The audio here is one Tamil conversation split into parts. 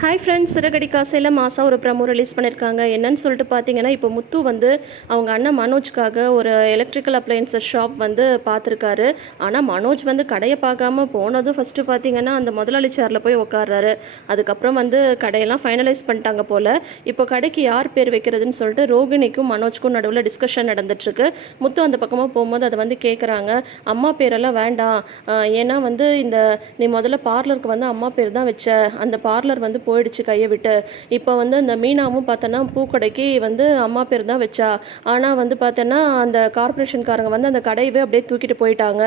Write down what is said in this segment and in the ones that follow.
ஹாய் ஃப்ரெண்ட்ஸ் சிறகடி காசையில் மாதம் ஒரு ப்ரமோ ரிலீஸ் பண்ணியிருக்காங்க என்னன்னு சொல்லிட்டு பார்த்தீங்கன்னா இப்போ முத்து வந்து அவங்க அண்ணன் மனோஜ்க்காக ஒரு எலக்ட்ரிக்கல் அப்ளையன்சஸ் ஷாப் வந்து பார்த்துருக்காரு ஆனால் மனோஜ் வந்து கடையை பார்க்காம போனதும் ஃபஸ்ட்டு பார்த்தீங்கன்னா அந்த முதலாளி சேரில் போய் உட்கார்றாரு அதுக்கப்புறம் வந்து கடையெல்லாம் ஃபைனலைஸ் பண்ணிட்டாங்க போல். இப்போ கடைக்கு யார் பேர் வைக்கிறதுன்னு சொல்லிட்டு ரோகிணிக்கும் மனோஜ்க்கும் நடுவில் டிஸ்கஷன் நடந்துட்டுருக்கு. முத்து அந்த பக்கமாக போகும்போது அதை வந்து கேட்குறாங்க அம்மா பேரெல்லாம் வேண்டாம். ஏன்னா வந்து இந்த நீ முதல்ல பார்லருக்கு வந்து அம்மா பேர் தான் வச்ச. அந்த பார்லர் வந்து போயிடுச்சு கையை விட்டு. இப்போ வந்து அந்த மீனாவும் பார்த்தோன்னா பூக்கடைக்கு வந்து அம்மா பேர் தான் வச்சா. ஆனால் வந்து பார்த்தோன்னா அந்த கார்ப்பரேஷன்காரங்க வந்து அந்த கடையவே அப்படியே தூக்கிட்டு போயிட்டாங்க.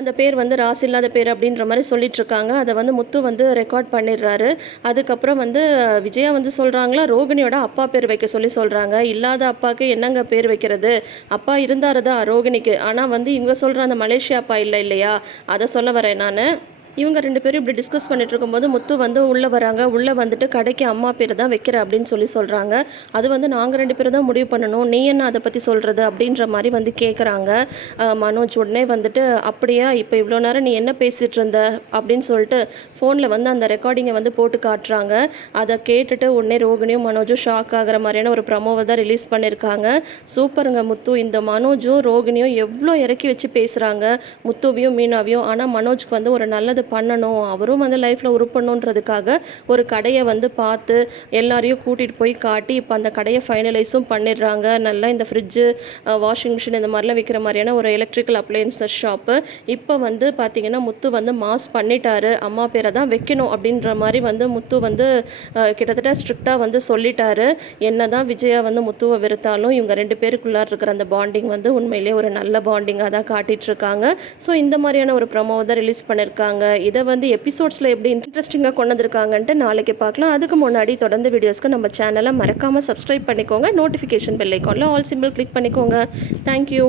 அந்த பேர் வந்து ராசி இல்லாத பேர் அப்படின்ற மாதிரி சொல்லிட்டு இருக்காங்க. அதை வந்து முத்து வந்து ரெக்கார்ட் பண்ணிடுறாரு. அதுக்கப்புறம் வந்து விஜயா வந்து சொல்கிறாங்களா ரோகிணியோட அப்பா பேர் வைக்க சொல்லி சொல்கிறாங்க இல்லாத அப்பாவுக்கு என்னங்க பேர் வைக்கிறது? அப்பா இருந்தார் தான் ரோகிணிக்கு. ஆனால் வந்து இவங்க சொல்கிற அந்த மலேசியா அப்பா இல்லை இல்லையா? அதை சொல்ல வரேன் நான். இவங்க ரெண்டு பேரும் இப்படி டிஸ்கஸ் பண்ணிட்டு இருக்கும்போது முத்து வந்து உள்ளே வராங்க. உள்ளே வந்துட்டு கடைக்கு அம்மா பேர் தான் வைக்கிற அப்படின்னு சொல்லி சொல்கிறாங்க அது வந்து நாங்கள் ரெண்டு பேரும் தான் முடிவு பண்ணணும். நீ என்ன அதை பற்றி சொல்கிறது அப்படின்ற மாதிரி வந்து கேட்குறாங்க மனோஜ் உடனே வந்துட்டு அப்படியா இப்போ இவ்வளோ நேரம் நீ என்ன பேசிகிட்டு இருந்த? அப்படின்னு சொல்லிட்டு ஃபோனில் வந்து அந்த ரெக்கார்டிங்கை வந்து போட்டு காட்டுறாங்க. அதை கேட்டுட்டு உடனே ரோகிணியும் மனோஜும் ஷாக் ஆகிற மாதிரியான ஒரு ப்ரமோவை தான் ரிலீஸ் பண்ணியிருக்காங்க சூப்பருங்க முத்து. இந்த மனோஜும் ரோகிணியும் எவ்வளோ இறக்கி வச்சு பேசுகிறாங்க முத்துவையும் மீனாவையும். ஆனால் மனோஜ்க்கு வந்து ஒரு நல்லது பண்ணணும் அவரும் வந்து லைஃப்பில் உருப்படணுன்றதுக்காக ஒரு கடையை வந்து பார்த்து எல்லாரையும் கூட்டிகிட்டு போய் காட்டி இப்போ அந்த கடையை ஃபைனலைஸும் பண்ணிடுறாங்க. நல்லா இந்த ஃப்ரிட்ஜு வாஷிங் மிஷின் இந்த மாதிரிலாம் விற்கிற மாதிரியான ஒரு எலக்ட்ரிக்கல் அப்ளையன்சஸ் ஷாப்பு இப்போ வந்து பார்த்தீங்கன்னா முத்து வந்து மாஸ் பண்ணிட்டாரு. அம்மா பேரை தான் வைக்கணும் அப்படின்ற மாதிரி வந்து முத்து வந்து கிட்டத்தட்ட ஸ்ட்ரிக்டாக வந்து சொல்லிட்டாரு. என்ன தான் விஜயா வந்து முத்துவை வெறுத்தாலும் இவங்க ரெண்டு பேருக்குள்ளார இருக்கிற அந்த பாண்டிங் வந்து உண்மையிலேயே ஒரு நல்ல பாண்டிங்காக தான் காட்டிகிட்ருக்காங்க ஸோ இந்த மாதிரியான ஒரு ப்ரமோவை தான் ரிலீஸ் பண்ணியிருக்காங்க இதை வந்து எபிசோட்ஸில் எப்படி இன்ட்ரெஸ்டிங்காக கொண்டு வந்திருக்காங்கன்ட்டு நாளைக்கு பார்க்கலாம். அதுக்கு முன்னாடி தொடர்ந்து வீடியோஸ்க்கு நம்ம சேனலை மறக்காமல் சப்ஸ்கிரைப் பண்ணிக்கோங்க. நோட்டிஃபிகேஷன் பெல் ஐக்கானில் ஆல் சிம்பிள் கிளிக் பண்ணிக்கோங்க. Thank you